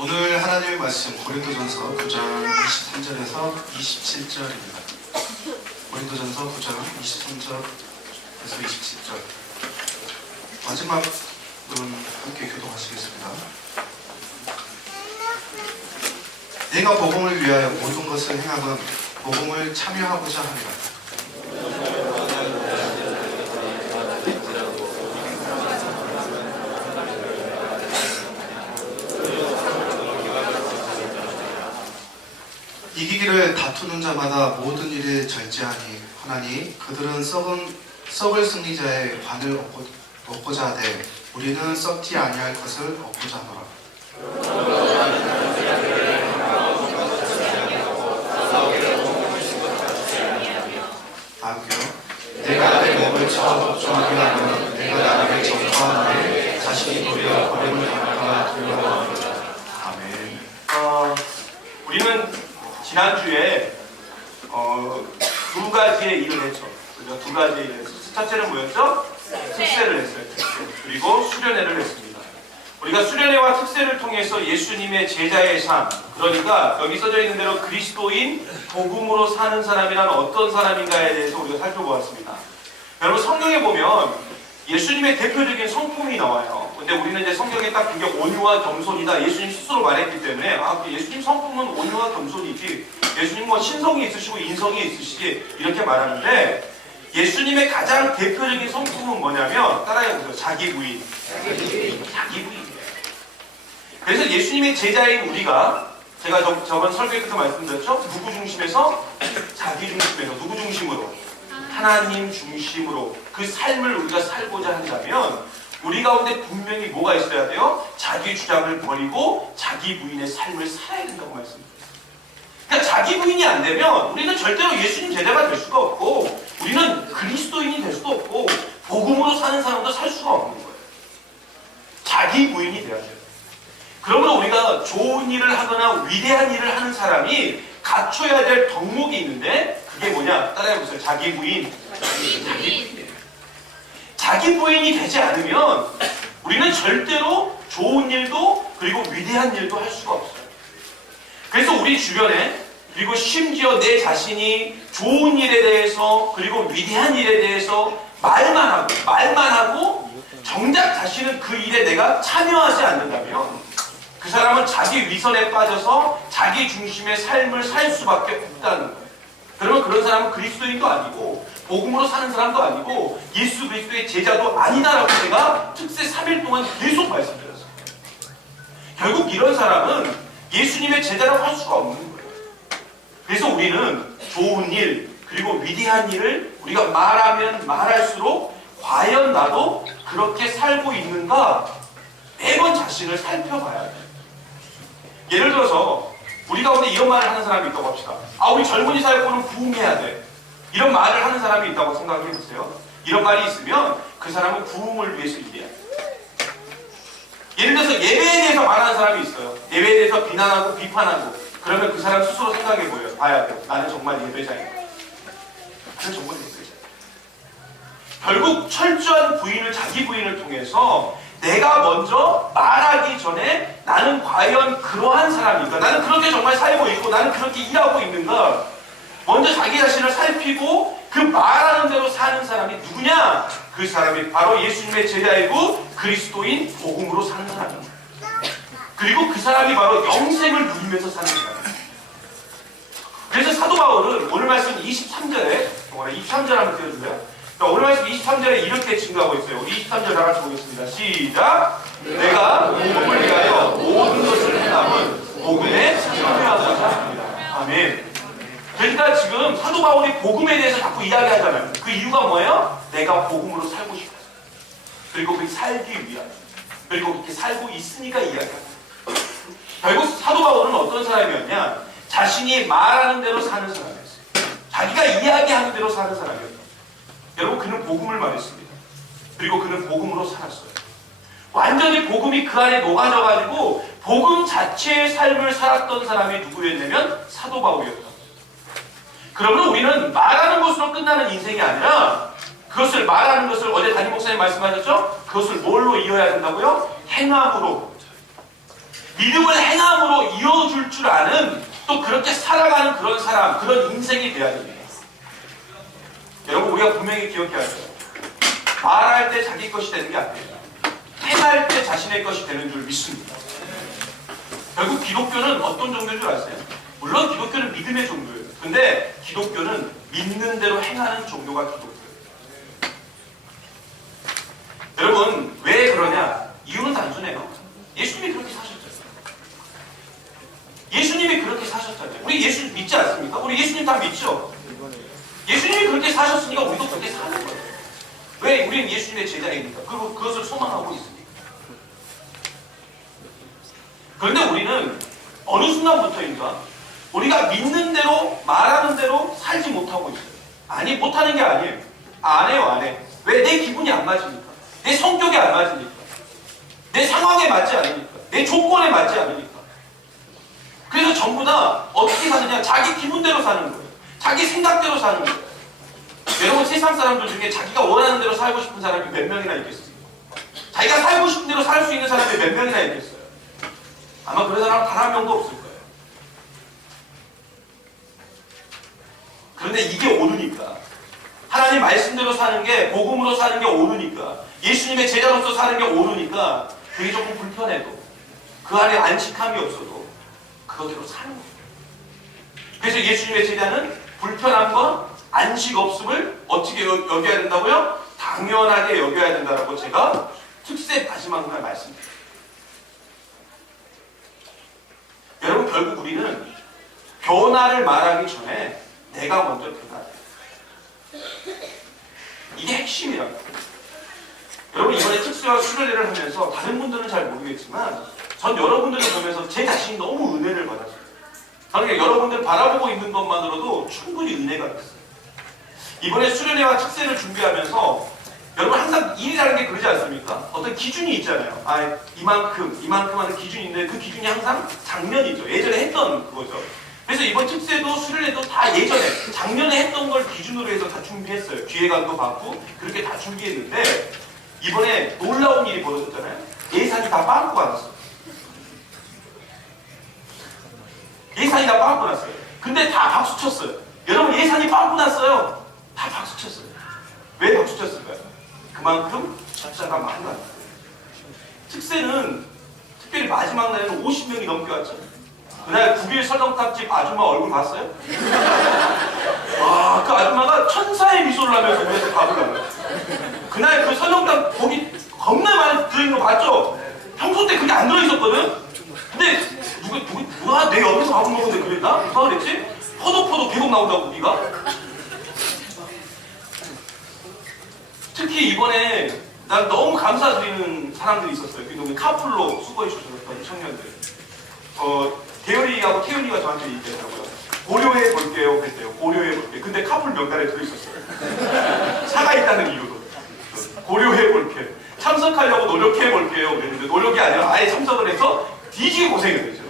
오늘 하나님의 말씀 고린도전서 9장 23절에서 27절입니다. 고린도전서 9장 23절에서 27절. 마지막은 함께 교독하시겠습니다. 내가 복음을 위하여 모든 것을 행함은 복음을 참여하고자 합니다. 이기기를 다투는 자마다 모든 일에 절제하니 하나니 그들은 썩을 승리자의 관을 얻고자 하되 우리는 썩지 아니할 것을 얻고자 하노라. 다음요. 내가 내 몸을 적종하게 하면 내가 나를 적화하노니 자신이 도리어 버림을 당할까 두려워하노라. 아멘. 우리는 지난주에 두 가지의 일을 했죠. 그죠? 두 가지의 일을 했죠. 첫째는 뭐였죠? 특세를 했어요. 특세. 그리고 수련회를 했습니다. 우리가 수련회와 특세를 통해서 예수님의 제자의 삶, 그러니까 여기 써져 있는 대로 그리스도인 복음으로 사는 사람이란 어떤 사람인가에 대해서 우리가 살펴보았습니다. 여러분 성경에 보면 예수님의 대표적인 성품이 나와요. 근데 우리는 이제 성경에 딱 비교 온유와 겸손이다. 예수님 스스로 말했기 때문에 예수님 성품은 온유와 겸손이지. 예수님 뭐 신성이 있으시고 인성이 있으시지 이렇게 말하는데 예수님의 가장 대표적인 성품은 뭐냐면 따라해보세요. 자기 부인. 자기 부인. 그래서 예수님의 제자인 우리가 제가 저번 설교 끝에 말씀드렸죠. 누구 중심에서? 자기 중심에서. 누구 중심으로? 하나님 중심으로 그 삶을 우리가 살고자 한다면 우리 가운데 분명히 뭐가 있어야 돼요? 자기 주장을 버리고 자기 부인의 삶을 살아야 된다고 말씀드렸어요. 그러니까 자기 부인이 안 되면 우리는 절대로 예수님 제자가 될 수가 없고 우리는 그리스도인이 될 수도 없고 복음으로 사는 사람도 살 수가 없는 거예요. 자기 부인이 돼야 돼요. 그러므로 우리가 좋은 일을 하거나 위대한 일을 하는 사람이 갖춰야 될 덕목이 있는데 그게 뭐냐? 따라해보세요. 자기 부인. 자기 부인이 되지 않으면 우리는 절대로 좋은 일도 그리고 위대한 일도 할 수가 없어요. 그래서 우리 주변에 그리고 심지어 내 자신이 좋은 일에 대해서 그리고 위대한 일에 대해서 말만 하고 정작 자신은 그 일에 내가 참여하지 않는다면 그 사람은 자기 위선에 빠져서 자기 중심의 삶을 살 수밖에 없다는 거예요. 그러면 그런 사람은 그리스도인도 아니고 복음으로 사는 사람도 아니고 예수 그리스도의 제자도 아니다라고 제가 특세 3일 동안 계속 말씀드렸어요. 결국 이런 사람은 예수님의 제자라고 할 수가 없는 거예요. 그래서 우리는 좋은 일 그리고 위대한 일을 우리가 말하면 말할수록 과연 나도 그렇게 살고 있는가 매번 자신을 살펴봐야 돼요. 예를 들어서 우리 가운데 이런 말을 하는 사람이 있다고 합시다. 우리 젊은이 사역부는 부흥해야 돼. 이런 말을 하는 사람이 있다고 생각해 보세요. 이런 말이 있으면 그 사람은 부흥을 위해서 일해야 돼. 예를 들어서 예배에 대해서 말하는 사람이 있어요. 예배에 대해서 비난하고 비판하고 그러면 그 사람 스스로 생각해 봐야 돼요. 나는 정말 예배자이다. 나는 정말 예배자이다. 결국 철저한 부인을 자기 부인을 통해서 내가 먼저 말하기 전에 나는 과연 그러한 사람인가? 나는 그렇게 정말 살고 있고 나는 그렇게 일하고 있는가? 먼저 자기 자신을 살피고 그 말하는 대로 사는 사람이 누구냐? 그 사람이 바로 예수님의 제자이고 그리스도인 복음으로 사는 사람입니다. 그리고 그 사람이 바로 영생을 누리면서 사는 사람입니다. 그래서 사도 바울은 오늘 말씀 23절에 23절 한번 띄워주세요. 오늘 말씀 23절에 이렇게 증거하고 있어요. 23절 다 같이 보겠습니다. 시작! 내가 복음을 위하여 모든 것을 행함은 복음에 참여하고자 합니다. 아멘. 그러니까 지금 사도 바울이 복음에 대해서 자꾸 이야기하잖아요. 그 이유가 뭐예요? 내가 복음으로 살고 싶어서. 그리고 그렇게 살기 위하여. 그리고 그렇게 살고 있으니까 이야기합니다. 결국 사도 바울은 어떤 사람이었냐? 자신이 말하는 대로 사는 사람이었어요. 자기가 이야기하는 대로 사는 사람이었어요. 여러분 그는 복음을 말했습니다. 그리고 그는 복음으로 살았어요. 완전히 복음이 그 안에 녹아져가지고 복음 자체의 삶을 살았던 사람이 누구였냐면 사도 바울이었다. 그러면 우리는 말하는 것으로 끝나는 인생이 아니라 그것을 말하는 것을 어제 담임 목사님 말씀하셨죠? 그것을 뭘로 이어야 된다고요? 행함으로. 믿음을 행함으로 이어줄 줄 아는 또 그렇게 살아가는 그런 사람, 그런 인생이 돼야 됩니다. 여러분 우리가 분명히 기억해야 돼요. 말할 때 자기 것이 되는 게 아니에요. 행할 때 자신의 것이 되는 줄 믿습니다. 결국 기독교는 어떤 종교인 줄 아세요? 물론 기독교는 믿음의 종교예요. 근데 기독교는 믿는 대로 행하는 종교가 기독교예요. 여러분 왜 그러냐? 이유는 단순해요. 예수님이 그렇게 사셨잖아요. 예수님이 그렇게 사셨잖아요. 우리 예수님 믿지 않습니까? 우리 예수님 다 믿죠? 예수님이 그렇게 사셨으니까 우리도 그렇게 사는 거예요. 왜? 우리는 예수님의 제자이니까. 그리고 그것을 소망하고 있으니까. 그런데 우리는 어느 순간부터인가 우리가 믿는 대로 말하는 대로 살지 못하고 있어요. 아니 못하는 게 아니에요. 안 해요 안 해. 왜? 내 기분이 안 맞으니까. 내 성격이 안 맞으니까. 내 상황에 맞지 않으니까. 내 조건에 맞지 않으니까. 그래서 전부 다 어떻게 사느냐? 자기 기분대로 사는 거예요. 자기 생각대로 사는 거예요. 여러분 세상 사람들 중에 자기가 원하는 대로 살고 싶은 사람이 몇 명이나 있겠어요? 자기가 살고 싶은 대로 살 수 있는 사람이 몇 명이나 있겠어요? 아마 그런 사람 단 한 명도 없을 거예요. 그런데 이게 옳으니까 하나님 말씀대로 사는 게 복음으로 사는 게 옳으니까 예수님의 제자로서 사는 게 옳으니까 그게 조금 불편해도 그 안에 안식함이 없어도 그것대로 사는 거예요. 그래서 예수님의 제자는 불편함과 안식 없음을 어떻게 여겨야 된다고요? 당연하게 여겨야 된다라고 제가 특세 마지막 날 말씀드립니다. 여러분 결국 우리는 변화를 말하기 전에 내가 먼저 변화해야 돼요. 이게 핵심이라고. 여러분 이번에 특수와 수련회를 하면서 다른 분들은 잘 모르겠지만 전 여러분들을 보면서 제 자신이 너무 은혜를 받았어요. 저는 여러분들 바라보고 있는 것만으로도 충분히 은혜가 됐어요. 이번에 수련회와 특세를 준비하면서 여러분 항상 일이라는 게 그러지 않습니까? 어떤 기준이 있잖아요. 아 이만큼 하는 기준이 있는데 그 기준이 항상 작년이죠. 예전에 했던 그거죠. 그래서 이번 특세도 수련회도 다 예전에 작년에 했던 걸 기준으로 해서 다 준비했어요. 기획안도 받고 그렇게 다 준비했는데 이번에 놀라운 일이 벌어졌잖아요. 예산이 다 빠르고 왔어요. 예산이 다 빠르고 났어요. 근데 다 박수 쳤어요. 여러분 예산이 빠르고 났어요. 다 박수 쳤어요. 왜 박수 쳤을까요? 그만큼 적자가 많이 왔어요. 특세는 특별히 마지막 날에는 50명이 넘게 왔죠. 그날 9일 설렁탕집 아줌마 얼굴 봤어요? 와, 그 아줌마가 천사의 미소를 하면서 우리한테 밥을 가요. 그날 그 설렁탕 고기 겁나 많이 들어있는 거 봤죠? 평소 때 그게 안 들어있었거든? 근데 누가 내 옆에서 밥을 먹는데 그랬나? 누가 그랬지? 포도 계속 나온다고 고기가? 특히 이번에 난 너무 감사드리는 사람들이 있었어요. 그 카풀로 수고해 주셨던 청년들. 대열이하고 태윤이가 저한테 얘기했더라고요. 고려해 볼게요. 그랬대요. 고려해 볼게요. 근데 카풀 명단에 들어있었어요. 차가 있다는 이유로. 고려해 볼게요. 참석하려고 노력해 볼게요. 그랬는데 노력이 아니라 아예 참석을 해서 뒤지게 고생이 되죠.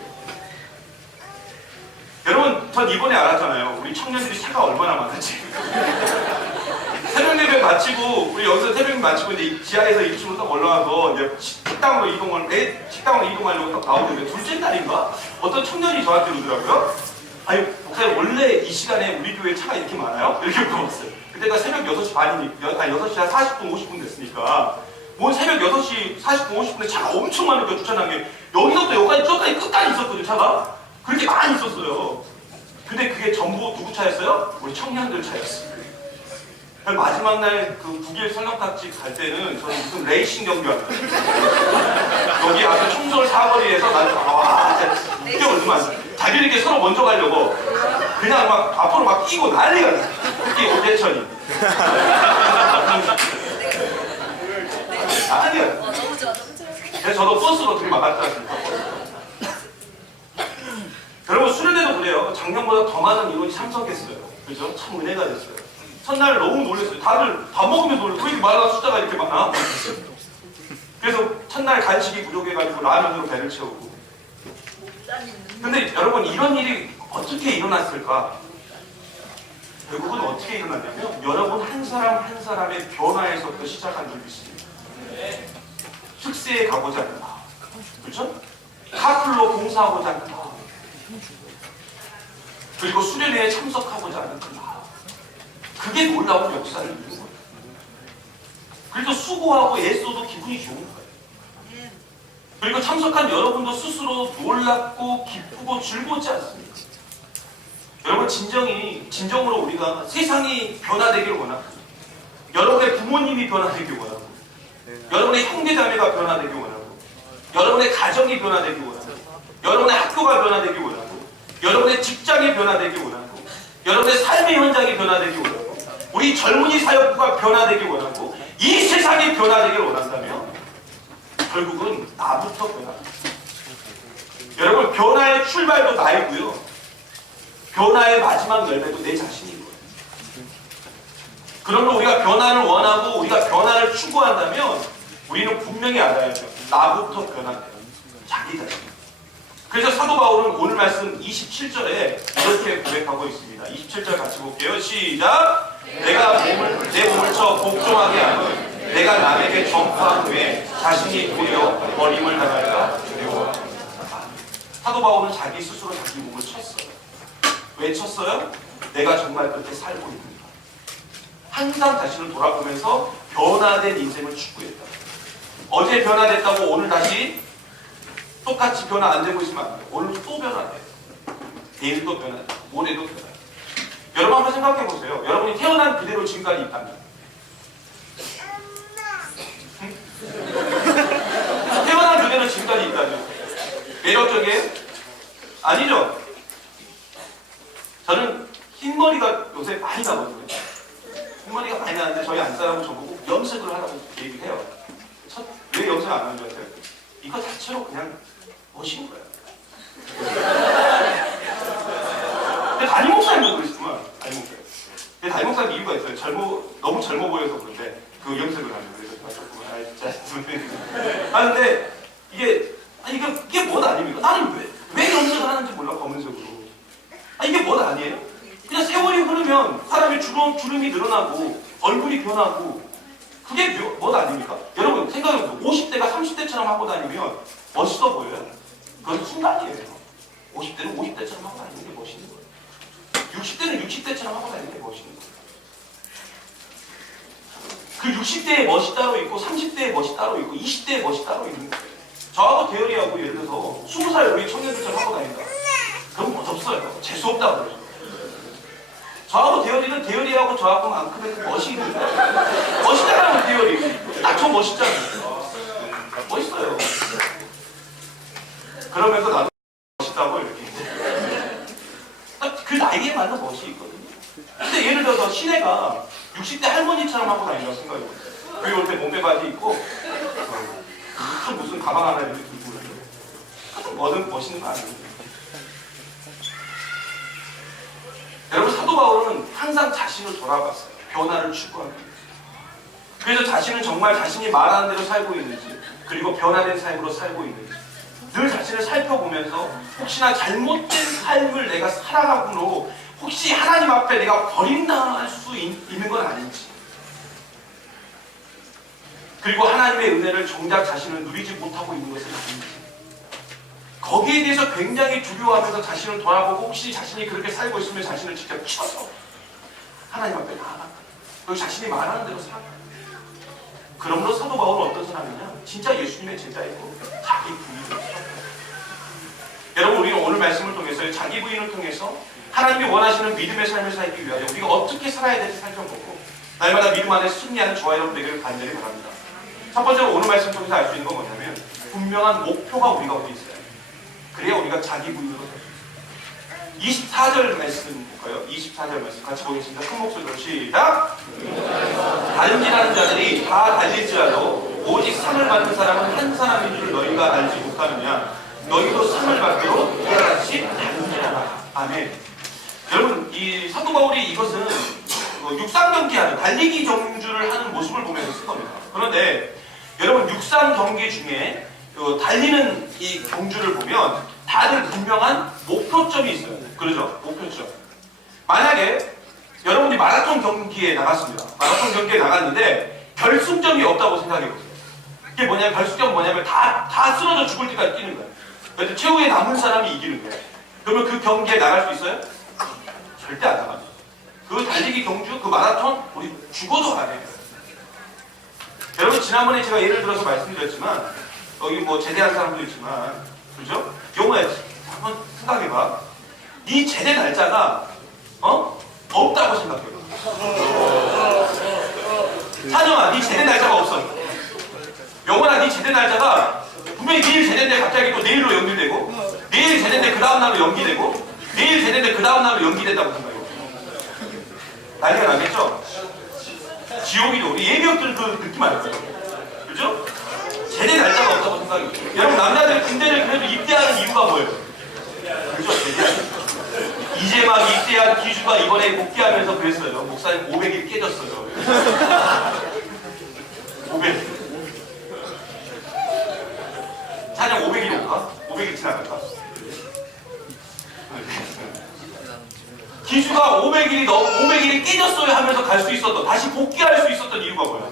여러분, 전 이번에 알았잖아요. 우리 청년들이 차가 얼마나 많은지. 새벽 예배 마치고 우리 여기서 새벽 예배 마치고 이제 지하에서 2층으로 딱 올라가서 이제 식당으로 이동하려고 딱 나오는데 둘째 날인가 어떤 청년이 저한테 그러더라고요. 아니 목사님 원래 이 시간에 우리 교회에 차가 이렇게 많아요? 이렇게 물어봤어요. 그때가 새벽 6시 반이니까 6시 한 40분 50분 됐으니까 뭐 새벽 6시 40분 50분에 차가 엄청 많으니까 주차장 게 여기서부터 여기까지 저까지 끝까지 있었거든요. 차가 그렇게 많이 있었어요. 근데 그게 전부 누구 차였어요? 우리 청년들 차였어요. 마지막 날 그 9일 설렁탕집 갈 때는 저는 무슨 레이싱 경기 왔어요. 여기 앞에 총솔 사거리에서 나는 진짜 웃겨 얼마나 자기들 이렇게 서로 먼저 가려고 그냥 막 앞으로 막 끼고 난리가 났어요. 특히 오대천이. 아니요. 그래서 저도 버스로 둘이 막았다니까. 여러분 수련회도 그래요. 작년보다 더 많은 인원이 참석했어요. 그죠? 참 은혜가 됐어요. 첫날 너무 놀랐어요. 다들 밥 먹으면서 놀랐어요. 왜 이렇게 말라 숫자가 이렇게 많아? 그래서 첫날 간식이 부족해가지고 라면으로 배를 채우고. 근데 여러분 이런 일이 어떻게 일어났을까? 결국은 어떻게 일어났냐면 여러분 한 사람 한 사람의 변화에서부터 시작한 줄 믿습니다. 특세에 가보자. 그렇죠? 카풀로 봉사하고자 하는 그 마음, 그리고 수련회에 참석하고자 하는 그 마음, 그게 놀라운 역사를 이루는 거예요. 그래서 수고하고 애써도 기분이 좋은 거예요. 그리고 참석한 여러분도 스스로 놀랍고 기쁘고 즐겁지 않습니까? 여러분 진정으로 우리가 세상이 변화되기를 원하고, 여러분의 부모님이 변화되기를 원하고, 여러분의 형제자매가 변화되기를 원하고, 여러분의 가정이 변화되기를 원하고, 여러분의 학교가 변화되기를 원하고, 여러분의 직장이 변화되기를 원하고, 여러분의 삶의 현장이 변화되기를 원하고, 우리 젊은이 사역부가 변화되기를 원하고, 이 세상이 변화되기를 원한다면 결국은 나부터 변화합니다. 여러분, 변화의 출발도 나이고요, 변화의 마지막 열매도 내 자신인 거예요. 그러므로 우리가 변화를 원하고 우리가 변화를 추구한다면 우리는 분명히 알아야죠. 나부터 변화돼요. 자기 자신. 그래서 사도 바울은 오늘 말씀 27절에 이렇게 고백하고 있습니다. 27절 같이 볼게요. 시작! 내가 내 몸을 쳐 복종하게 하면 내가 남에게 전파한 후에 자신이 도리어 버림을 당할까 두려워합니다. 사도 바울은 자기 스스로 자기 몸을 쳤어요. 왜 쳤어요? 내가 정말 그렇게 살고 있는가. 항상 자신을 돌아보면서 변화된 인생을 추구했다. 어제 변화됐다고 오늘 다시 똑같이 변화 안 되고 있으면 안 돼요. 오늘도 또 변화돼요. 내일도 변화돼요. 모레도 변화돼요. 여러분 한번 생각해 보세요. 여러분이 태어난 그대로 지금까지 있다면, 태어난 그대로 지금까지 있다면 매력적이에요? 아니죠? 저는 흰머리가 요새 많이 나거든요. 흰머리가 많이 나는데 저희 안사람은 저보고 염색을 하라고 얘기를 해요. 왜 염색 안 하는 줄 아세요? 이거 자체로 그냥 멋인 거예요. 근데 담임 목사님도 그러시구만. 담임 목사님. 근데 담임 목사님 이유가 있어요. 너무 젊어 보여서 그런데 그 염색을 하는 거예요. 하는데 이게 뭐 아닙니까? 나는 왜 염색을 하는지 몰라, 검은색으로. 이게 뭐 아니에요? 그냥 세월이 흐르면 사람의 주름이 늘어나고 얼굴이 변하고, 그게 뭐 아닙니까? 여러분 생각해보세요. 50대가 30대처럼 하고 다니면 멋있어 보여요? 그건 순간이에요. 50대는 50대처럼 하고 다니는 게 멋있는 거예요. 60대는 60대처럼 하고 다니는 게 멋있는 거예요. 그 60대의 멋이 따로 있고 30대의 멋이 따로 있고 20대의 멋이 따로 있는 거예요. 저하고 대열이하고 예를 들어서 20살 우리 청년들처럼 하고 다닌다. 그럼 멋없어요. 재수없다고 그러죠. 저하고 대열이하고 저하고만큼의 그 멋이 있는 거예요. 멋있잖아요, 대열이. 딱 저 멋있잖아요. 멋있어요. 그러면서 나도 멋있다고 이렇게. 그 나이에 맞는 멋이 있거든요. 근데 예를 들어서 시내가 60대 할머니처럼 하고 다닌다고 생각해보세요. 여기 올 때 몸빼 바지 입고 무슨 가방 하나 이렇게 들고 그래도 뭐든 멋있는 거 아니에요. 여러분, 사도 바울은 항상 자신을 돌아봤어요. 변화를 추구하기 위해서. 그래서 자신은 정말 자신이 말하는 대로 살고 있는지, 그리고 변화된 삶으로 살고 있는지 늘 자신을 살펴보면서 혹시나 잘못된 삶을 내가 살아가므로 혹시 하나님 앞에 내가 버림당할 수 있는 건 아닌지, 그리고 하나님의 은혜를 정작 자신을 누리지 못하고 있는 것은 아닌지, 거기에 대해서 굉장히 두려워하면서 자신을 돌아보고 혹시 자신이 그렇게 살고 있으면 자신을 직접 쳐서 하나님 앞에 나아간다. 그리고 자신이 말하는 대로 살아간다. 그러므로 사도 바울은 어떤 사람이냐? 진짜 예수님의 제자이고 자기 부인을 살아간다. 여러분, 우리는 오늘 말씀을 통해서 자기 부인을 통해서 하나님이 원하시는 믿음의 삶을 살기 위하여 우리가 어떻게 살아야 될지 살펴보고 날마다 믿음 안에 승리하는 저와 여러분 되기를 간절히 바랍니다. 첫 번째로 오늘 말씀 통해서 알 수 있는 건 뭐냐면 분명한 목표가 우리 가운데 있어요. 그래야 우리가 자기 부인으로 살 수 있어요. 24절 말씀 볼까요? 24절 말씀 같이 보겠습니다. 큰 목소리로 시작! 달진하는 자들이 다 달릴지라도 오직 상을 받는 사람은 한 사람인 줄 너희가 알지 못하느냐? 너희도 상을 받도록 이와 같이 달진하라. 아멘. 여러분, 이 사도 바울이 이것은 육상 경기하는 달리기 경주를 하는 모습을 보면서 쓴 겁니다. 그런데 여러분, 육상 경기 중에 달리는 이 경주를 보면 다들 분명한 목표점이 있어요. 그러죠? 목표점. 만약에 여러분이 마라톤 경기에 나갔습니다. 마라톤 경기에 나갔는데 결승점이 없다고 생각해보세요. 이게 뭐냐면, 결승점은 뭐냐면 다 쓰러져 죽을 때까지 뛰는 거예요. 그래도 최후에 남은 사람이 이기는 거예요. 그러면 그 경기에 나갈 수 있어요? 절대 안 나가죠. 그 달리기 경주, 그 마라톤 우리 죽어도 안 해요. 여러분 지난번에 제가 예를 들어서 말씀드렸지만 여기 뭐 제대한 사람도 있지만 그죠? 영호야 한번 생각해봐. 네 제대 날짜가 없다고 생각해봐. 찬영아 네 제대 날짜가 없어. 영호야 네 제대 날짜가 분명히 내일 제대인데 갑자기 또 내일로 연기되고 내일 제대인데 그 다음날로 연기되고 내일 제대인데 그 다음날로 연기된다고 생각해요. 난리가 나겠죠? 지옥이죠. 우리 예비역들 그 느낌 알죠? 그죠? 제대 날짜가 없다고 생각해요. 여러분 남자들 군대를 그래도 입대하는 이유가 뭐예요? 그죠? 이제 막 입대한 기주가 이번에 복귀하면서 그랬어요. 목사님 500일 깨졌어요. 500일. 찬양 500일 올까? 500일 지나갈까? 기수가 500일이 깨졌어요 하면서 갈 수 있었던, 다시 복귀할 수 있었던 이유가 뭐야?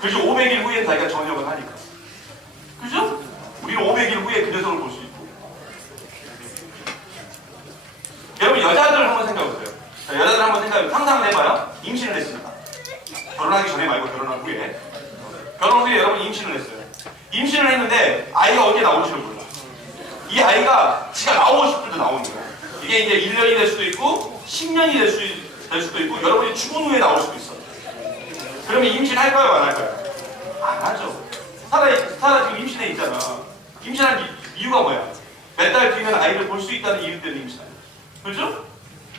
그죠? 500일 후엔 자기가 전역을 하니까. 그죠? 우리는 500일 후에 그 녀석을 볼 수 있고. 여러분, 여자들 한번 생각해보세요. 여자들 한번 상상을 해봐요. 임신을 했습니다. 결혼하기 전에 말고 결혼한 후에. 결혼 후에 여러분 임신을 했어요. 임신을 했는데 아이가 언제 나올지를 몰라. 이 아이가 지가 나오고 싶을 때 나오는 거야. 이게 이제 1년이 될 수도 있고 10년이 될 수도 있고 여러분이 죽은 후에 나올 수도 있어. 그러면 임신할까요? 안 할까요? 안 하죠. 사라 지금 임신해 있잖아. 임신한 이유가 뭐야? 몇 달 뒤면 아이를 볼 수 있다는 이유 때문에 임신하죠. 그렇죠?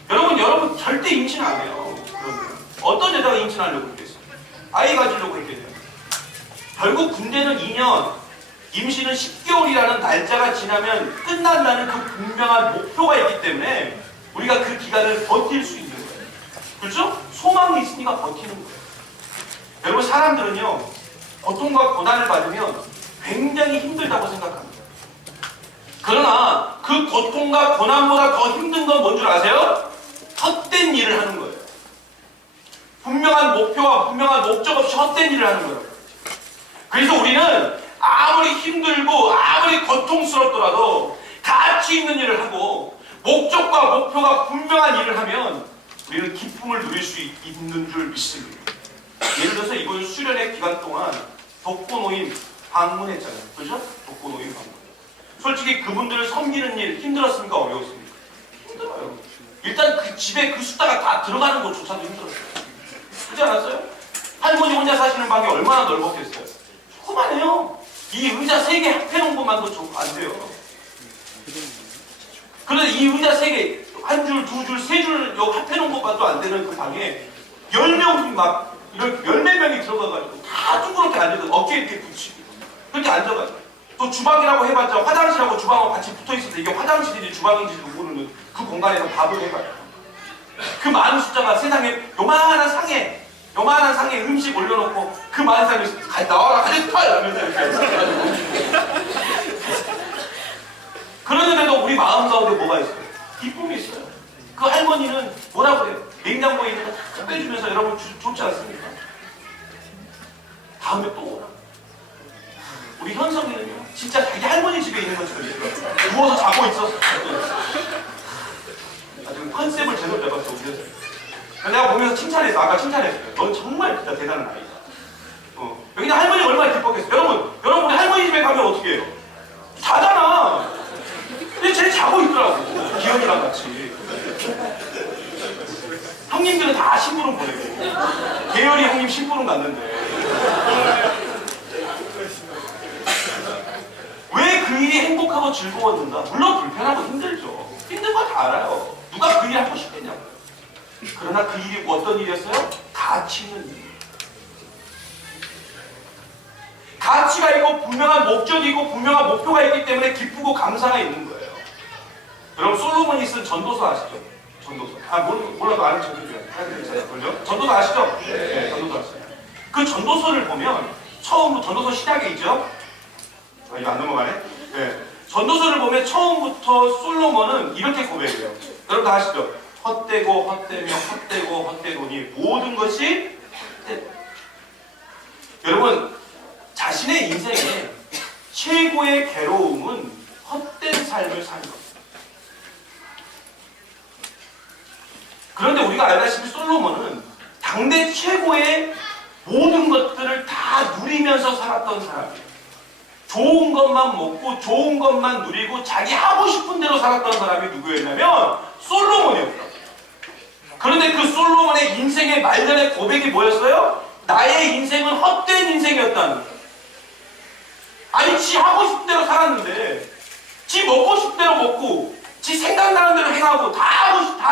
여러분 절대 임신 안 해요. 그러면 어떤 여자가 임신하려고 했겠어? 아이 가지려고 했겠냐? 결국 군대는 2년, 임신은 10개월이라는 날짜가 지나면 끝난다는 그 분명한 목표가 있기 때문에 우리가 그 기간을 버틸 수 있는 거예요. 그렇죠? 소망이 있으니까 버티는 거예요. 여러분 사람들은요, 고통과 고난을 받으면 굉장히 힘들다고 생각합니다. 그러나 그 고통과 고난보다 더 힘든 건 뭔 줄 아세요? 헛된 일을 하는 거예요. 분명한 목표와 분명한 목적 없이 헛된 일을 하는 거예요. 그래서 우리는 아무리 힘들고 아무리 고통스럽더라도 가치 있는 일을 하고 목적과 목표가 분명한 일을 하면 우리는 기쁨을 누릴 수 있는 줄 믿습니다. 예를 들어서 이번 수련회 기간 동안 독거노인 방문했잖아요. 그죠? 독거노인 방문. 솔직히 그분들을 섬기는 일 힘들었습니까? 어려웠습니까? 힘들어요. 일단 그 집에 그 숫자가 다 들어가는 것조차도 힘들었어요. 그렇지 않았어요? 할머니 혼자 사시는 방이 얼마나 넓었겠어요? 조그만해요. 이 의자 3개 합해놓은 것만도 안 돼요. 그런데 이 의자 3개, 한 줄, 2줄, 3줄 합해놓은 것만도 안 되는 그 방에 10명 막, 열 몇 명이 들어가가지고 다 둥그렇게 앉아서 어깨에 이렇게 붙이고 그렇게 앉아가지고 또 주방이라고 해봤자 화장실하고 주방하고 같이 붙어있어서 이게 화장실인지 주방인지도 모르는 그 공간에서 밥을 해가지고 그 많은 숫자가 세상에 요만한 상에 음식 올려놓고 그 많은 사람이 나와라 가지 털! 하면서 이렇게 그러는데도 우리 마음 가운데 뭐가 있어요? 기쁨이 있어요. 그 할머니는 뭐라 그래요? 냉장고에 있는 거 다 빼주면서 여러분 좋지 않습니까? 다음에 또 오라. 우리 현성이는요 진짜 자기 할머니 집에 있는 것처럼 있어요. 누워서 자고 있었어. 지금 컨셉을 제대로 잡았어 우리 현성이. 내가 보면서 칭찬했어. 아까 칭찬했어요. 넌 정말 진짜 대단한 아이다. 여기 할머니 얼마나 기뻤겠어. 여러분 우리 할머니 집에 가면 어떻게 해요? 자잖아. 근데 쟤 자고 있더라고. 기현이랑 같이. 형님들은 다 심부름 보내고 계열이 형님 심부름 갔는데 왜 그 일이 행복하고 즐거웠는가? 물론 불편하고 힘들죠. 힘든 거 다 알아요. 누가 그 일 하고 싶겠냐고. 그러나 그 일이 어떤 일이었어요? 가치 있는 일. 가치가 있고 분명한 목적이 있고 분명한 목표가 있기 때문에 기쁘고 감사가 있는 거예요. 여러분 솔로몬이 쓴 전도서 아시죠? 전도서. 몰라도 아는 전도서요. 전도서 아시죠? 네, 전도서 아시죠? 그 전도서를 보면 처음부터 전도서 시작에 있죠? 이거 안 넘어가네? 네. 전도서를 보면 처음부터 솔로몬은 이렇게 고백해요. 여러분 다 아시죠? 헛되고 헛되며 헛되고 헛되고니 모든 것이 헛되고. 여러분 자신의 인생에 최고의 괴로움은 헛된 삶을 사는 겁니다. 그런데 우리가 알다시피 솔로몬은 당대 최고의 모든 것들을 다 누리면서 살았던 사람이에요. 좋은 것만 먹고 좋은 것만 누리고 자기 하고 싶은 대로 살았던 사람이 누구였냐면 솔로몬이었어요. 그런데 그 솔로몬의 인생의 말년의 고백이 뭐였어요? 나의 인생은 헛된 인생이었다는 거예요. 아니 지 하고 싶은 대로 살았는데 지 먹고 싶은 대로 먹고 지 생각나는 대로 행하고 다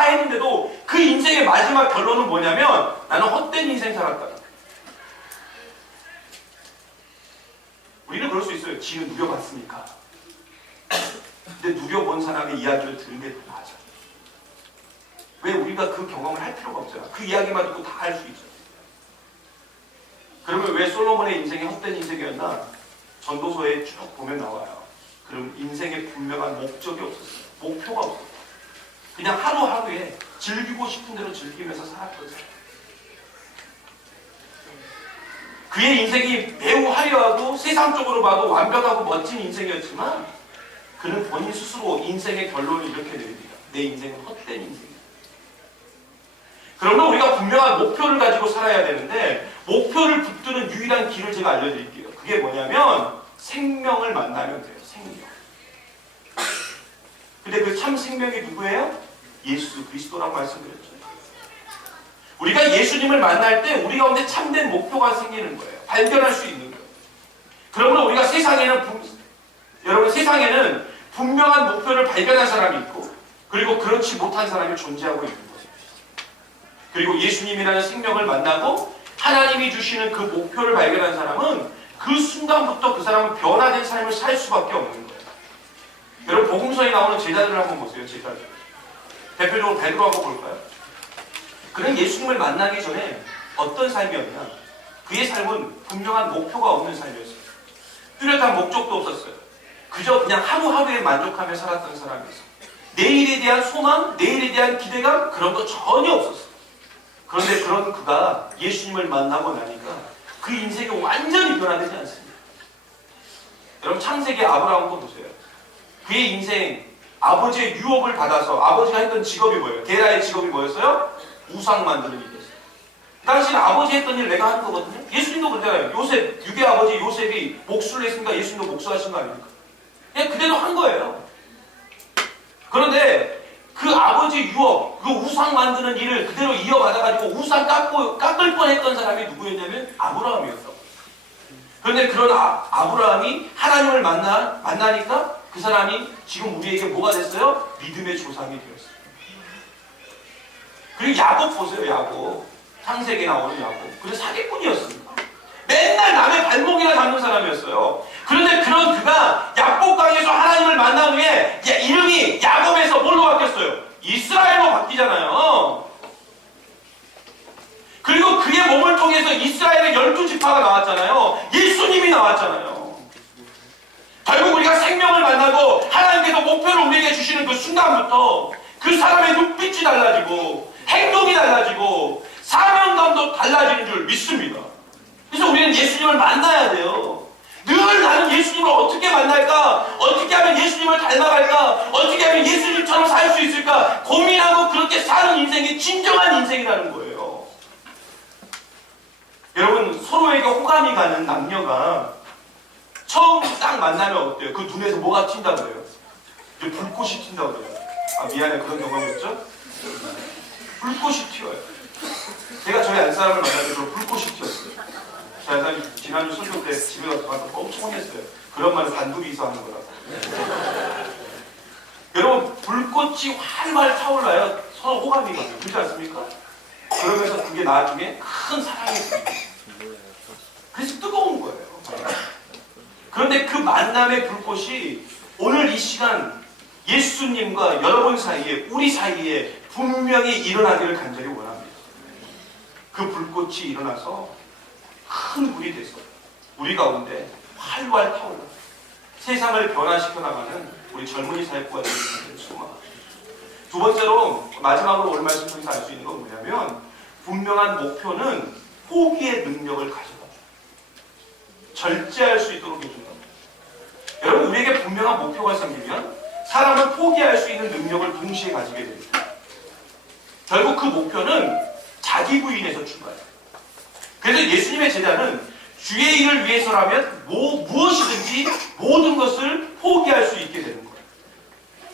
했는데도 그 인생의 마지막 결론은 뭐냐면 나는 헛된 인생 살았다. 우리는 그럴 수 있어요. 지는 누려봤으니까. 근데 누려본 사람의 이야기를 들은 게 더 맞아. 왜 우리가 그 경험을 할 필요가 없잖아. 그 이야기만 듣고 다 할 수 있어. 그러면 왜 솔로몬의 인생이 헛된 인생이었나? 전도서에 쭉 보면 나와요. 그럼 인생에 분명한 목적이 없었어요. 목표가 없었어요. 그냥 하루하루에 즐기고 싶은 대로 즐기면서 살았던 사람. 그의 인생이 매우 화려하고 세상적으로 봐도 완벽하고 멋진 인생이었지만 그는 본인 스스로 인생의 결론을 이렇게 내립니다. 내 인생은 헛된 인생이다. 그러면 우리가 분명한 목표를 가지고 살아야 되는데 목표를 붙드는 유일한 길을 제가 알려드릴게요. 그게 뭐냐면 생명을 만나면 돼요. 생명. 근데 그 참 생명이 누구예요? 예수 그리스도라고 말씀드렸죠. 우리가 예수님을 만날 때 우리 가운데 참된 목표가 생기는 거예요. 발견할 수 있는 거예요. 그러면 우리가 여러분 세상에는 분명한 목표를 발견한 사람이 있고 그리고 그렇지 못한 사람이 존재하고 있는 거예요. 그리고 예수님이라는 생명을 만나고 하나님이 주시는 그 목표를 발견한 사람은 그 순간부터 그 사람은 변화된 삶을 살 수밖에 없는 거예요. 여러분 복음서에 나오는 제자들을 한번 보세요. 제자들. 대표적으로 베드로 한번 볼까요? 그는 예수님을 만나기 전에 어떤 삶이었냐? 그의 삶은 분명한 목표가 없는 삶이었어요. 뚜렷한 목적도 없었어요. 그저 그냥 하루하루에 만족하며 살았던 사람이었어요. 내일에 대한 소망, 내일에 대한 기대감 그런 거 전혀 없었어요. 그런데 그런 그가 예수님을 만나고 나니까 그 인생이 완전히 변화되지 않습니다. 여러분 창세기 아브라함 거 보세요. 그의 인생 아버지의 유업을 받아서 아버지가 했던 직업이 뭐예요? 게라의 직업이 뭐였어요? 우상 만드는 일이었어요. 당신 아버지 했던 일 내가 하는 거거든요. 예수님도 그랬잖아요. 요셉, 유대 아버지 요셉이 목수를 했으니까 예수님도 목수하신 거 아닙니까? 그냥 그대로 한 거예요. 그런데 그 아버지 유업, 그 우상 만드는 일을 그대로 이어받아가지고 우상 깎을 뻔했던 사람이 누구였냐면 아브라함이었어. 그런데 그런 아브라함이 하나님을 만나니까 그 사람이 지금 우리에게 뭐가 됐어요? 믿음의 조상이 되었어요. 그리고 야곱 보세요. 야곱. 창세기에 나오는 야곱. 그래서 사기꾼이었습니다. 맨날 남의 발목이나 잡는 사람이었어요. 그런데 그런 그가 야복강에서 하나님을 만난 후에 이름이 야곱에서 뭘로 바뀌었어요? 이스라엘로 바뀌잖아요. 그리고 그의 몸을 통해서 이스라엘의 12지파가 나왔잖아요. 예수님이 나왔잖아요. 결국 우리가 생명을 만나고 하나님께서 목표를 우리에게 주시는 그 순간부터 그 사람의 눈빛이 달라지고 행동이 달라지고 사명감도 달라지는 줄 믿습니다. 그래서 우리는 예수님을 만나야 돼요. 늘 나는 예수님을 어떻게 만날까? 어떻게 하면 예수님을 닮아갈까? 어떻게 하면 예수님처럼 살 수 있을까? 고민하고 그렇게 사는 인생이 진정한 인생이라는 거예요. 여러분 서로에게 호감이 가는 남녀가 처음 딱 만나면 어때요? 그 눈에서 뭐가 튄다고 그래요? 불꽃이 튄다고 그래요. 아 미안해 그런 경험이었죠? 불꽃이 튀어요. 제가 저희 안사람을 만날 때 불꽃이 튀었어요. 저희 안사람이 지난주 설교 때 집에 가서 엄청 혼냈어요. 그런 말은 단둘이서 하는 거라고. 여러분 불꽃이 활활 타올라요. 서로 호감이 가요. 그렇지 않습니까? 그러면서 그게 나중에 큰 사랑이 돼요. 그래서 뜨거운 거예요. 그런데 그 만남의 불꽃이 오늘 이 시간 예수님과 여러분 사이에 우리 사이에 분명히 일어나기를 간절히 원합니다. 그 불꽃이 일어나서 큰 불이 돼서 우리 가운데 활활 타올라 세상을 변화시켜 나가는 우리 젊은이 사역부가 되는 소망. 두 번째로 마지막으로 오늘 말씀 통해서 알 수 있는 건 뭐냐면 분명한 목표는 포기의 능력을 가져다 절제할 수 있도록 해준다. 여러분, 우리에게 분명한 목표가 생기면 사람은 포기할 수 있는 능력을 동시에 가지게 됩니다. 결국 그 목표는 자기 부인에서 출발해요. 그래서 예수님의 제자는 주의 일을 위해서라면 무엇이든지 모든 것을 포기할 수 있게 되는 거예요.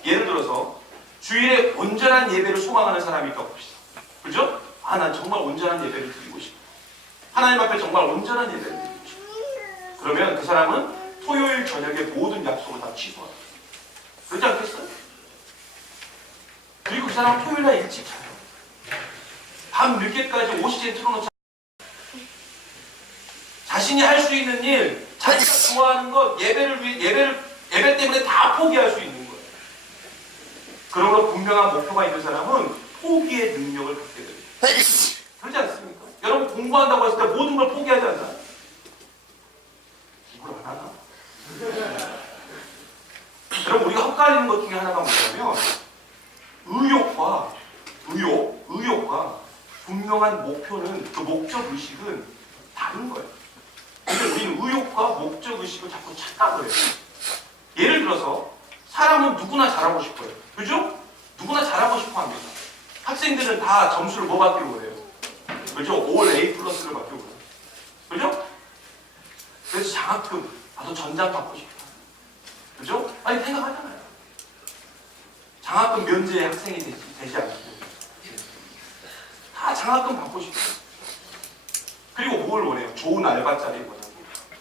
예를 들어서 주일에 온전한 예배를 소망하는 사람이 있다고 봅시다. 그죠? 난 정말 온전한 예배를 드리고 싶다. 하나님 앞에 정말 온전한 예배를 드리고 싶다. 그러면 그 사람은 토요일 저녁에 모든 약속을 다 취소하죠. 그렇지 않겠어요? 그리고 그 사람은 토요일날 일찍 자요. 밤 늦게까지 오시제 틀어놓자. 자신이 할 수 있는 일, 자기가 좋아하는 것, 예배 때문에 다 포기할 수 있는 거예요. 그러므로 분명한 목표가 있는 사람은 포기의 능력을 갖게 됩니다. 그렇지 않습니까? 여러분 공부한다고 했을 때 모든 걸 포기하지 않나요? 이걸 안 하나? 여러분 우리가 헛갈리는 것 중에 하나가 뭐냐면 의욕과 분명한 목표는 그 목적 의식은 다른 거예요. 근데 우리는 의욕과 목적 의식을 자꾸 착각을 해요. 예를 들어서 사람은 누구나 잘하고 싶어요. 그죠? 누구나 잘하고 싶어 합니다. 학생들은 다 점수를 뭐 받기로 그래요? 그죠? 올 A 플러스를 받기로 그래요. 그죠? 그래서 장학금, 나도 전장 받고 싶다. 그죠? 아니 생각하잖아요. 장학금 면제의 학생이 되지 않고 다 장학금 받고 싶어요. 그리고 뭘 원해요? 좋은 알바자리 원하고,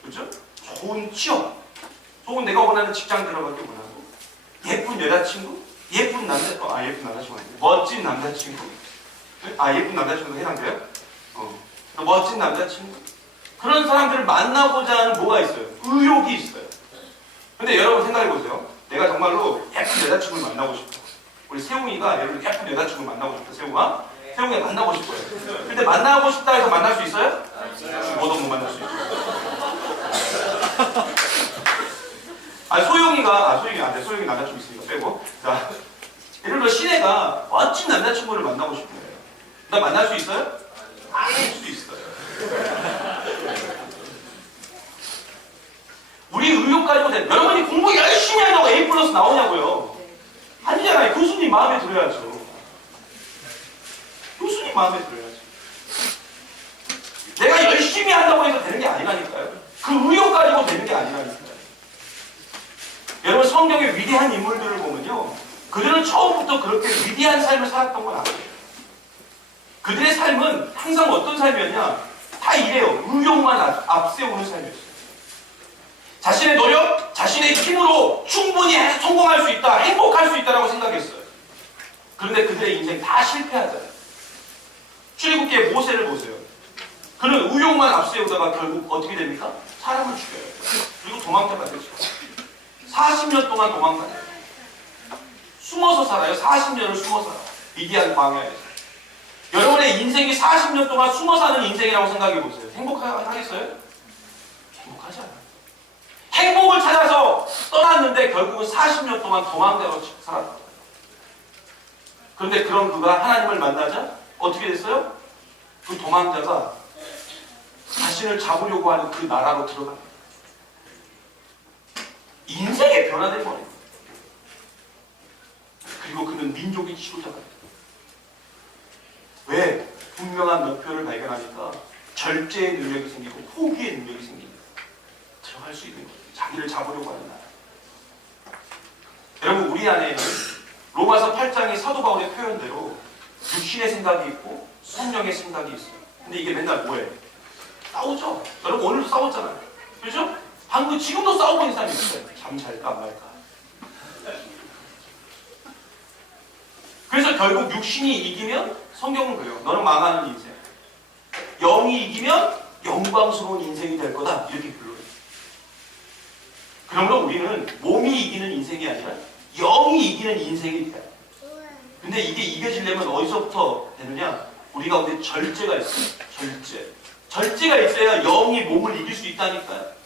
그죠? 좋은 취업, 좋은 내가 원하는 직장 들어가기 원하고, 예쁜 여자친구, 예쁜 남자친구 아니에요. 멋진 남자친구. 예쁜 남자친구도 해당돼요? 멋진 남자친구. 그런 사람들을 만나고자 하는 뭐가 있어요? 의욕이 있어요. 근데 여러분 생각해보세요. 내가 정말로 예쁜 여자친구를 만나고 싶다. 우리 세웅이가 예쁜 여자친구를 만나고 싶다. 세웅이가 만나고 싶어요. 근데 만나고 싶다 해서 만날 수 있어요? 죽어도 못 만날 수 있어요. 소영이가 안 돼. 소영이 남자친구 있으니까 빼고. 자, 예를 들어 신혜가 멋진 남자친구를 만나고 싶어요. 나 만날 수 있어요? 안 할 수 있어요. 우리 의욕 가지고 여러분이 공부 열심히 한다고 A 플러스 나오냐고요? 아니잖아요. 교수님 마음에 들어야죠. 교수님 마음에 들어야죠. 내가 열심히 한다고 해서 되는 게 아니라니까요. 그 의욕 가지고 되는 게 아니라니까요. 여러분 성경의 위대한 인물들을 보면요. 그들은 처음부터 그렇게 위대한 삶을 살았던 건 아니에요. 그들의 삶은 항상 어떤 삶이었냐? 다 이래요. 의욕만 앞세우는 삶이었어요. 자신의 노력, 자신의 힘으로 충분히 성공할 수 있다, 행복할 수 있다라고 생각했어요. 그런데 그들의 인생 다 실패하잖아요. 출애굽기의 모세를 보세요. 그는 의욕만 앞세우다가 결국 어떻게 됩니까? 사람을 죽여요. 그리고 도망자가 되죠. 40년 동안 도망가요. 숨어서 살아요. 40년을 숨어 살아요. 미디안 광야에서. 여러분의 인생이 40년 동안 숨어 사는 인생이라고 생각해 보세요. 행복하겠어요? 행복하지 않아요. 행복을 찾아서 떠났는데 결국은 40년 동안 도망자로 살았다. 그런데 그런 그가 하나님을 만나자 어떻게 됐어요? 그 도망자가 자신을 잡으려고 하는 그 나라로 들어갑니다. 인생의 변화된 거예요. 그리고 그는 민족의 지도자가 됩니다. 왜? 분명한 목표를 발견하니까 절제의 능력이 생기고 포기의 능력이 생깁니다. 들어갈 수 있는 거예요. 자기를 잡으려고 하는 나라. 여러분 우리 안에는 로마서 8장의 사도 바울의 표현대로 육신의 생각이 있고 성령의 생각이 있어요. 근데 이게 맨날 뭐예요? 싸우죠. 여러분 오늘도 싸웠잖아요. 그렇죠? 방금 지금도 싸우고 있는 사람이 있어요. 잠 잘까 말까. 그래서 결국 육신이 이기면 성경은 그래요. 너는 망하는 인생. 영이 이기면 영광스러운 인생이 될 거다. 이렇게 불러요. 그러므로 우리는 몸이 이기는 인생이 아니라 영이 이기는 인생이 돼요. 근데 이게 이겨지려면 어디서부터 되느냐? 우리 가운데 절제가 있어요. 절제가 있어야 영이 몸을 이길 수 있다니까요.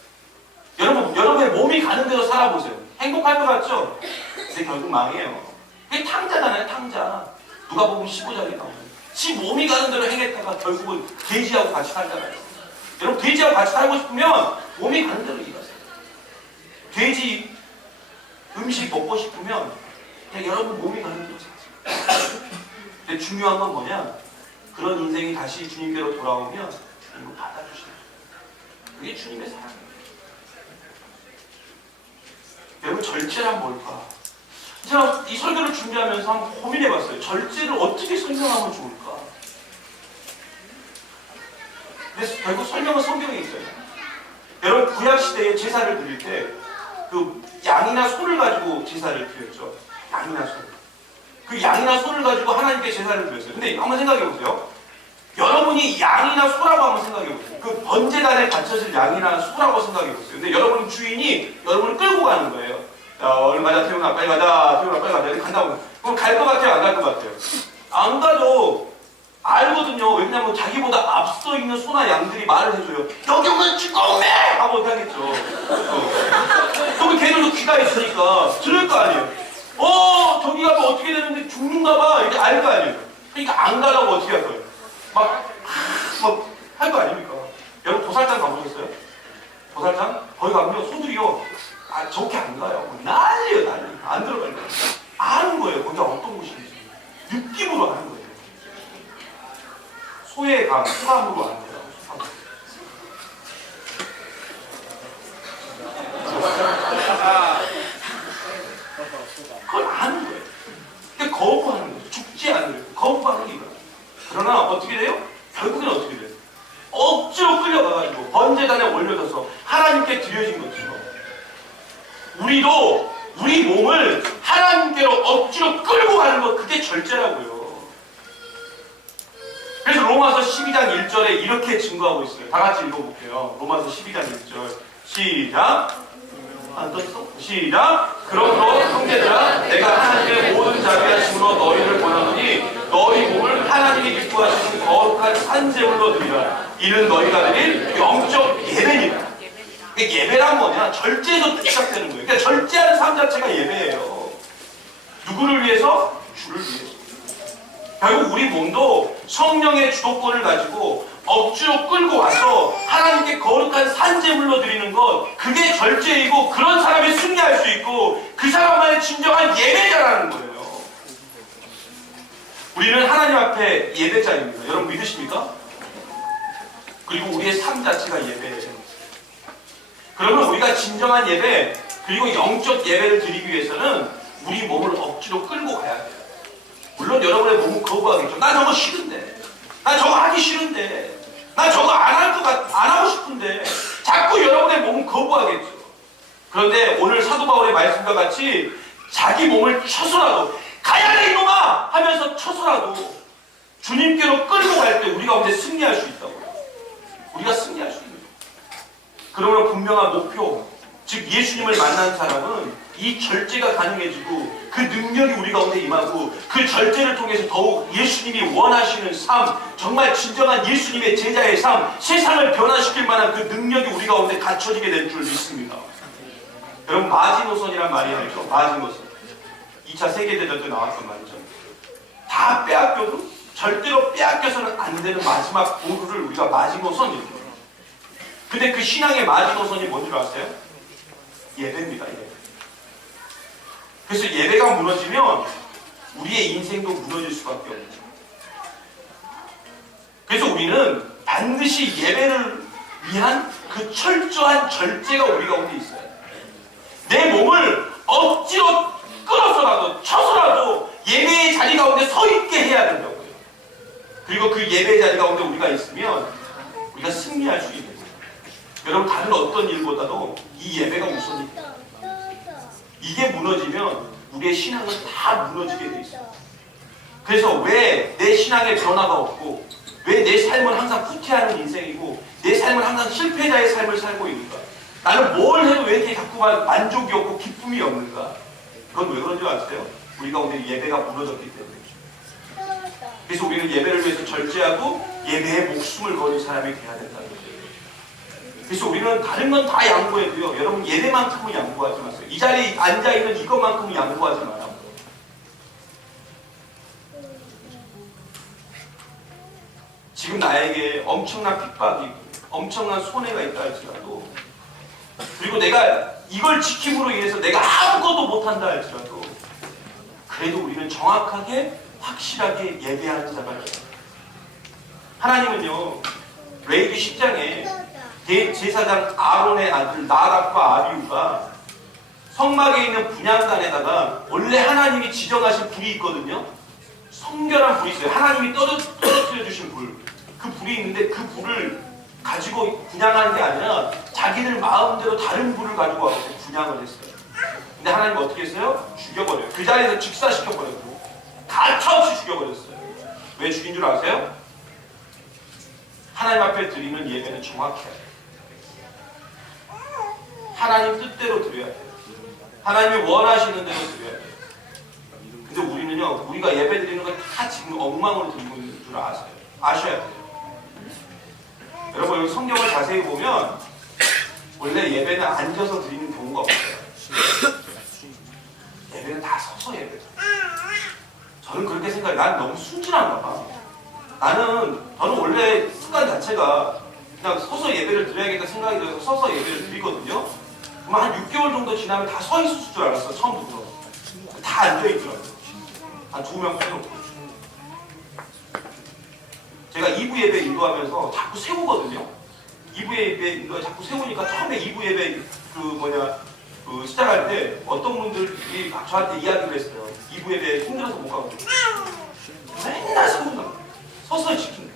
여러분의 몸이 가는 대로 살아보세요. 행복할 것 같죠? 근데 결국 망해요. 그게 탕자잖아요, 탕자. 누가 보면 15장에 나오는. 지 몸이 가는 대로 행했다가 결국은 돼지하고 같이 살잖아요. 여러분 돼지하고 같이 살고 싶으면 몸이 가는 대로 일하세요. 돼지 음식 먹고 싶으면 그냥 여러분 몸이 가는 거죠. 근데 중요한 건 뭐냐? 그런 인생이 다시 주님께로 돌아오면 이거 받아주시는 거예요. 그게 주님의 사랑이에요. 여러분 절제란 뭘까? 제가 이 설교를 준비하면서 한번 고민해봤어요. 절제를 어떻게 설명하면 좋을까? 그래서 결국 설명은 성경에 있어요. 여러분 구약 시대에 제사를 드릴 때 그 양이나 소를 가지고 제사를 드렸죠. 양이나 소. 그 양이나 소를 가지고 하나님께 제사를 드렸어요. 근데 한번 생각해 보세요. 여러분이 양이나 소라고 한번 생각해 보세요. 그 번제단에 바쳐질 양이나 소라고 생각해 보세요. 근데 여러분 주인이 여러분을 끌고 가는 거예요. 야, 얼른 가자, 태훈아, 빨리 가자, 태훈아, 빨리 가자. 이렇게 간다고. 그럼 갈 것 같아요, 안 갈 것 같아요? 안 가죠. 알거든요. 왜냐면 자기보다 앞서 있는 소나 양들이 말을 해줘요. 여기 오면 죽겠네! 하고 하겠죠. 그러면 걔들도 귀가 있으니까 들을 거 아니에요. 저기 가면 어떻게 되는데 죽는가 봐. 이렇게 알 거 아니에요. 그러니까 안 가라고 어떻게 할 거예요? 할 거 아닙니까? 여러분 도살장 가보셨어요? 도살장? 거기 가면 소들이요. 저렇게 안 가요. 난리요, 난리. 안 들어가요. 아는 거예요. 거기가 어떤 곳인지. 느낌으로 아는 거예요. 소의 감, 소감으로 아는 거예요. 그걸 아는 거예요. 그러니까 거부하는 거예요. 죽지 않는 거예요. 거부하는 게 이거예요. 그러나 어떻게 돼요? 결국엔 어떻게 돼요? 억지로 끌려가가지고 번제단에 올려져서 하나님께 드려진 것처럼 우리도 우리 몸을 하나님께로 억지로 끌고 가는 것, 그게 절제라고요. 그래서 로마서 12장 1절에 이렇게 증거하고 있어요. 다 같이 읽어볼게요. 로마서 12장 1절 시작. 안 떴어? 시작. 그러므로 형제들아 내가 하나님의 모든 자비하심으로 너희를 권하노니 너희 몸을 하나님이 기뻐하시는 거룩한 산제물로 드리라. 이는 너희가 드릴 영적 예배니라. 예배란 뭐냐? 절제에서 시작되는 거예요. 그러니까 절제하는 삶 자체가 예배예요. 누구를 위해서? 주를 위해서. 결국 우리 몸도 성령의 주도권을 가지고 억지로 끌고 와서 하나님께 거룩한 산제물로 드리는 것, 그게 절제이고 그런 사람이 승리할 수 있고 그 사람만의 진정한 예배자라는 거예요. 우리는 하나님 앞에 예배자입니다. 여러분 믿으십니까? 그리고 우리의 삶 자체가 예배예요. 그러면 우리가 진정한 예배, 그리고 영적 예배를 드리기 위해서는 우리 몸을 억지로 끌고 가야 돼요. 물론 여러분의 몸은 거부하겠죠. 난 저거 싫은데. 난 저거 하기 싫은데. 난 저거 안 하고 싶은데. 자꾸 여러분의 몸은 거부하겠죠. 그런데 오늘 사도 바울의 말씀과 같이 자기 몸을 쳐서라도 가야 돼 이놈아! 하면서 쳐서라도 주님께로 끌고 갈 때 우리가 언제 승리할 수 있다고요. 우리가 승리할 수 있는 거예요. 그러면 분명한 목표, 즉 예수님을 만난 사람은 이 절제가 가능해지고 그 능력이 우리 가운데 임하고 그 절제를 통해서 더욱 예수님이 원하시는 삶, 정말 진정한 예수님의 제자의 삶, 세상을 변화시킬 만한 그 능력이 우리 가운데 갖춰지게 될 줄 믿습니다. 여러분 마지노선이란 말이 알죠? 마지노선. 2차 세계대전 때 나왔던 말이죠. 다 빼앗겨도 절대로 빼앗겨서는 안 되는 마지막 보루를 우리가 마지노선이라고 해요. 근데 그 신앙의 마지노선이 뭔 줄 아세요? 예배입니다. 예배. 그래서 예배가 무너지면 우리의 인생도 무너질 수밖에 없는 거예요. 그래서 우리는 반드시 예배를 위한 그 철저한 절제가 우리 가운데 있어요. 내 몸을 억지로 끌어서라도 쳐서라도 예배의 자리 가운데 서 있게 해야 된다고요. 그리고 그 예배의 자리 가운데 우리가 있으면 우리가 승리할 수 있는 거예요. 여러분 다른 어떤 일보다도 이 예배가 우선입니다. 이게 무너지면 우리의 신앙은 다 무너지게 돼 있어요. 그래서 왜 내 신앙에 변화가 없고 왜 내 삶은 항상 후퇴하는 인생이고 내 삶은 항상 실패자의 삶을 살고 있는가? 나는 뭘 해도 왜 이렇게 자꾸만 만족이 없고 기쁨이 없는가? 그건 왜 그런 줄 아세요? 우리 가운데 예배가 무너졌기 때문이죠. 그래서 우리는 예배를 위해서 절제하고 예배에 목숨을 거는 사람이 돼야 된다는 거예요. 그래서 우리는 다른 건 다 양보해도요. 여러분 예배만큼은 양보하지 마세요. 이 자리에 앉아있는 이것만큼은 양보하지 마라. 지금 나에게 엄청난 핍박이 엄청난 손해가 있다 할지라도 그리고 내가 이걸 지킴으로 인해서 내가 아무것도 못한다 할지라도 그래도 우리는 정확하게 확실하게 예배하는 자가 돼요. 하나님은요 레위기 10장에 제사장 아론의 아들 나답과 아비후가 성막에 있는 분향단에다가 원래 하나님이 지정하신 불이 있거든요. 성결한 불이 있어요. 하나님이 떨어뜨려 주신 불. 그 불이 있는데 그 불을 가지고 분향하는 게 아니라 자기들 마음대로 다른 불을 가지고 와서 분향을 했어요. 근데 하나님 어떻게 했어요? 죽여버려요. 그 자리에서 직사시켜버렸고 가차없이 죽여버렸어요. 왜 죽인 줄 아세요? 하나님 앞에 드리는 예배는 정확해야 돼요. 하나님 뜻대로 드려야 돼요. 하나님이 원하시는 대로 드려야 돼요. 근데 우리는요, 우리가 예배 드리는 걸 다 지금 엉망으로 드리고 있는 줄 아세요. 아셔야 돼요. 여러분, 여기 성경을 자세히 보면 원래 예배는 앉아서 드리는 경우가 없어요. 예배는 다 서서 예배해요. 저는 그렇게 생각해요. 난 너무 순진한가 봐. 저는 원래 습관 자체가 그냥 서서 예배를 드려야겠다 생각이 들어서 서서 예배를 드리거든요. 그럼 한 6개월 정도 지나면 다 서 있을 줄 알았어, 처음부터. 다 앉아있더라고요. 한 2명 빼놓고. 제가 2부 예배 인도하면서 자꾸 세우거든요. 2부 예배 인도에 자꾸 세우니까 처음에 2부 예배 시작할 때 어떤 분들이 막 저한테 이야기를 했어요. 2부 예배 힘들어서 못 가거든요. 맨날 세운다. 서서 지킨다.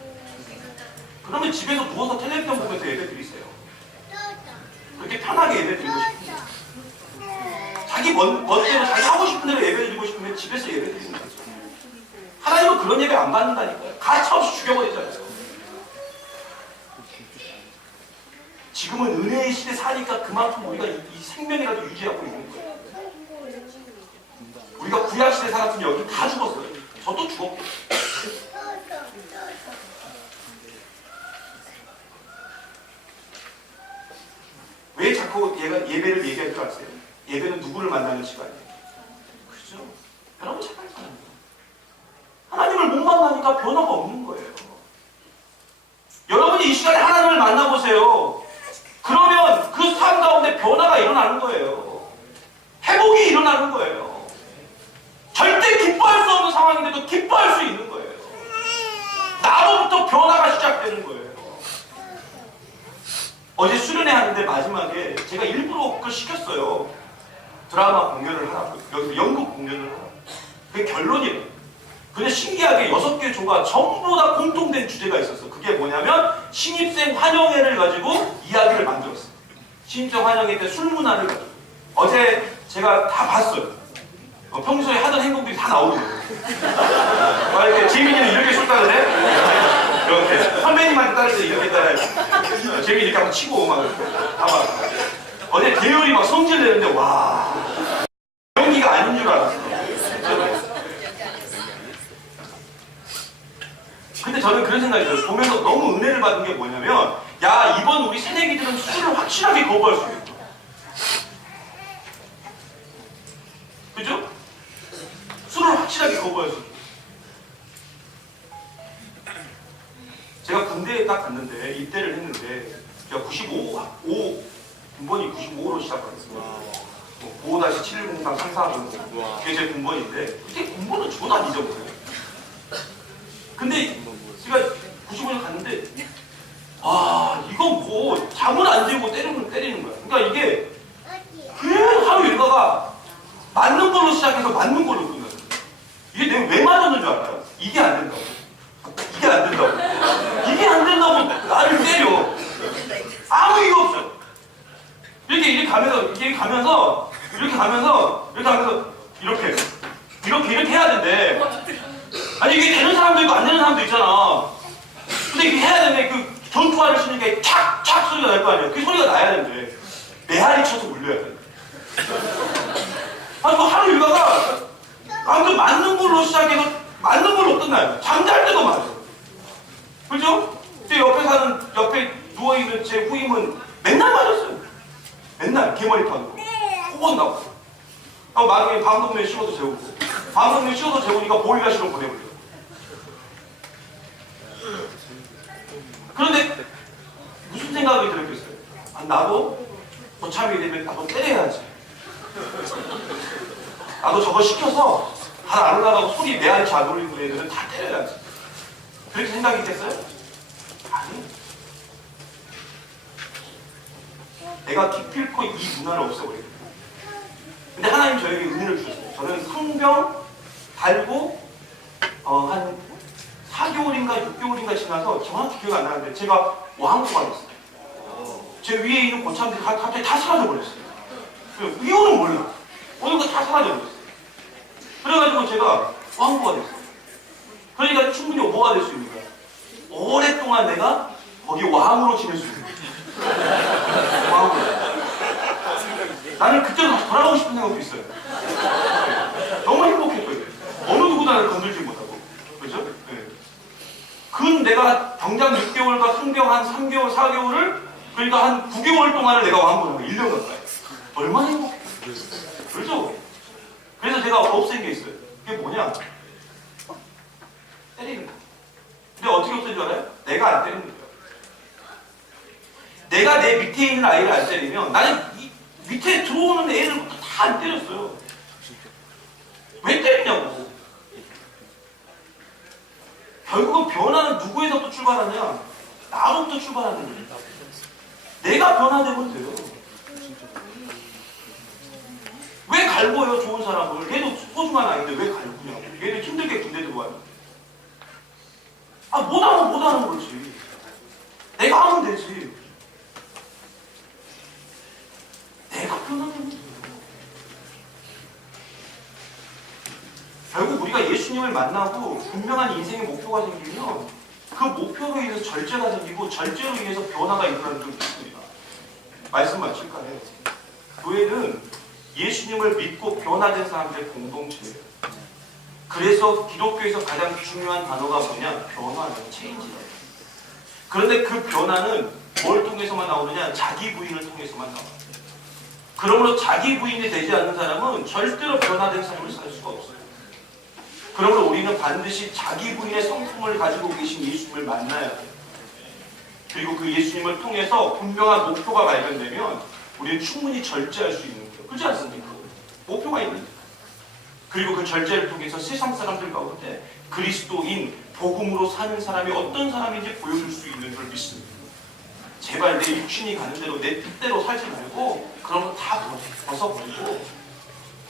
그러면 집에서 누워서 텔레비전 보면서 예배 드리세요. 그렇게 편하게 예배 드리고 싶으면 자기 멋대로 자기 하고 싶은 대로 예배 드리고 싶으면 집에서 예배 드리는 거죠. 하나님은 그런 예배 안 받는다니까요. 가차없이 죽여버리잖아요. 지금은 은혜의 시대 사니까 그만큼 우리가 이 생명이라도 유지하고 있는 거예요. 우리가 구약 시대 살았으면 여기 다 죽었어요. 저도 죽었고. 왜 자꾸 예배를 얘기할 줄 아세요? 예배는 누구를 만나는 시간이에요. 그죠? 여러분 착각하는 하나님을 못 만나니까 변화가 없는 거예요. 여러분이 이 시간에 하나님을 만나보세요. 그러면 그 삶 가운데 변화가 일어나는 거예요. 회복이 일어나는 거예요. 절대 기뻐할 수 없는 상황인데도 기뻐할 수 있는 거예요. 나로부터 변화가 시작되는 거예요. 어제 수련회 하는데 마지막에 제가 일부러 그걸 시켰어요. 드라마 공연을 하라고. 여기서 연극 공연을 하라고. 그게 결론이에요. 근데 신기하게 6개 조가 전부 다 공통된 주제가 있었어. 그게 뭐냐면 신입생 환영회를 가지고 이야기를 만들었어요. 신입생 환영회 때 술문화를 가지고. 어제 제가 다 봤어요. 평소에 하던 행동들이 다 나오거든요. 이렇게 재민이는 이렇게 쏠다 그래? 이렇게 선배님한테 따를 때 이렇게 따라해. 재민이 이렇게 한번 치고 막 봐봐. 어제 대열이 막 성질 내는데 와 연기가 아닌 줄 알았어. 근데 저는 그런 생각이 들어요. 보면서 너무 은혜를 받은 게 뭐냐면 야 이번 우리 새내기들은 술을 확실하게 거부할 수 있겠다. 그죠? 술을 확실하게 거부할 수 있겠다. 제가 군대에 딱 갔는데 입대를 했는데 제가 95 군번이 95로 시작했어요. 95-710 상사하고 그게 제 군번인데 그때 군번은 저도 안 잊어버려요. 근데 제가 95년 갔는데 이건 뭐 잠을 안 재고 때리는 거야. 그러니까 이게 계속 하루 일과가 맞는 걸로 시작해서 맞는 걸로 끝나요. 이게 내가 왜 맞았는 줄 알아요? 이게 안 된다고. 이게 안 된다고 나를 때려. 아무 이유 없어. 이렇게 가면서 이렇게 해야 된대. 아니 이게 되는 사람도 있고 안 되는 사람도 있잖아. 근데 이게 해야 되는데 그 전투화를 신으니까 촥촥 소리가 날 거 아니야. 그 소리가 나야 되는데 메아리 쳐서 울려야 돼. 그 하루 일과가 아무튼 맞는 걸로 시작해서 맞는 걸로 끝나요. 잠잘 때도 맞아요. 그죠? 제 옆에 누워있는 제 후임은 맨날 맞았어요. 맨날 개머리판으로 호건 나고 마음에 방송면 씌워서 재우고 방송면 씌워서 재우니까 보일러실로 보내버려. 그런데 무슨 생각이 들었겠어요? 나도 고참이 되면 나도 때려야지. 나도 저거 시켜서 잘 안 올라가고 소리 내한치 안 올리는 애들은 다 때려야지. 그렇게 생각이 있겠어요? 아니. 내가 기필코 이 문화를 없애버리겠다. 근데 하나님 저에게 은혜를 주셨어요. 저는 상병 달고 한 4개월인가 6개월인가 지나서 정확히 기억 안 나는데 제가 왕고가 됐어요. 제 위에 있는 고참들이 갑자기 다 사라져버렸어요. 이유는 몰라. 어느 거 다 사라져버렸어요. 그래가지고 제가 왕고가 됐어요. 그러니까 충분히 뭐가 될 수 있는 거야. 오랫동안 내가 거기 왕으로 지낼 수 있는 거야. 왕으로. 나는 그때로 다시 돌아가고 싶은 생각도 있어요. 너무 행복했거든요. 어느 누구도 나를 건들지 못하고. 그죠? 네. 근 내가 병장 6개월과 상병 한 3개월, 4개월을 그러니까 한 9개월 동안을 내가 왕고를 1년 가까이. 얼마나 행복했어요. 그렇죠? 그래서 제가 없앤 게 있어요. 그게 뭐냐? 때리는 거. 근데 어떻게 없앤 줄 알아요? 내가 안 때리는 거예요. 내가 내 밑에 있는 아이를 안 때리면 나는 이 밑에 들어오는 애를 다 안 때렸어요. 왜 때리냐고. 결국은 변화는 누구에서부터 출발하냐? 나로부터 출발하는 거예요. 내가 변화되면 돼요. 왜 갈고요, 좋은 사람을? 얘도 소중한 아이인데 왜 갈구냐고. 얘는 힘들게 군대 들어와요. 못하면 못하는 거지. 내가 하면 되지. 내가 변화되면 돼요. 결국 우리가 예수님을 만나고 분명한 인생의 목표가 생기면 그 목표로 인해서 절제가 생기고 절제로 인해서 변화가 일어나는 줄 믿습니다. 말씀 마칠까요? 교회는 예수님을 믿고 변화된 사람들의 공동체예요. 그래서 기독교에서 가장 중요한 단어가 뭐냐? 변화예요. 체인지예요. 그런데 그 변화는 뭘 통해서만 나오느냐? 자기 부인을 통해서만 나와요. 그러므로 자기 부인이 되지 않는 사람은 절대로 변화된 삶을 살 수가 없어요. 그러므로 우리는 반드시 자기 부인의 성품을 가지고 계신 예수님을 만나야 돼요. 그리고 그 예수님을 통해서 분명한 목표가 발견되면 우리는 충분히 절제할 수 있는 거예요. 그렇지 않습니까? 목표가 있는 거예요. 그리고 그 절제를 통해서 세상 사람들 가운데 그리스도인, 복음으로 사는 사람이 어떤 사람인지 보여줄 수 있는 줄 믿습니다. 제발 내 육신이 가는 대로 내 뜻대로 살지 말고 그러면 다 벗어버리고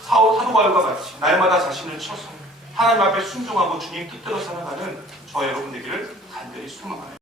사도 바울과 같이 날마다 자신을 쳐서 하나님 앞에 순종하고 주님 뜻대로 살아가는 저와 여러분 되기를 간절히 소망합니다.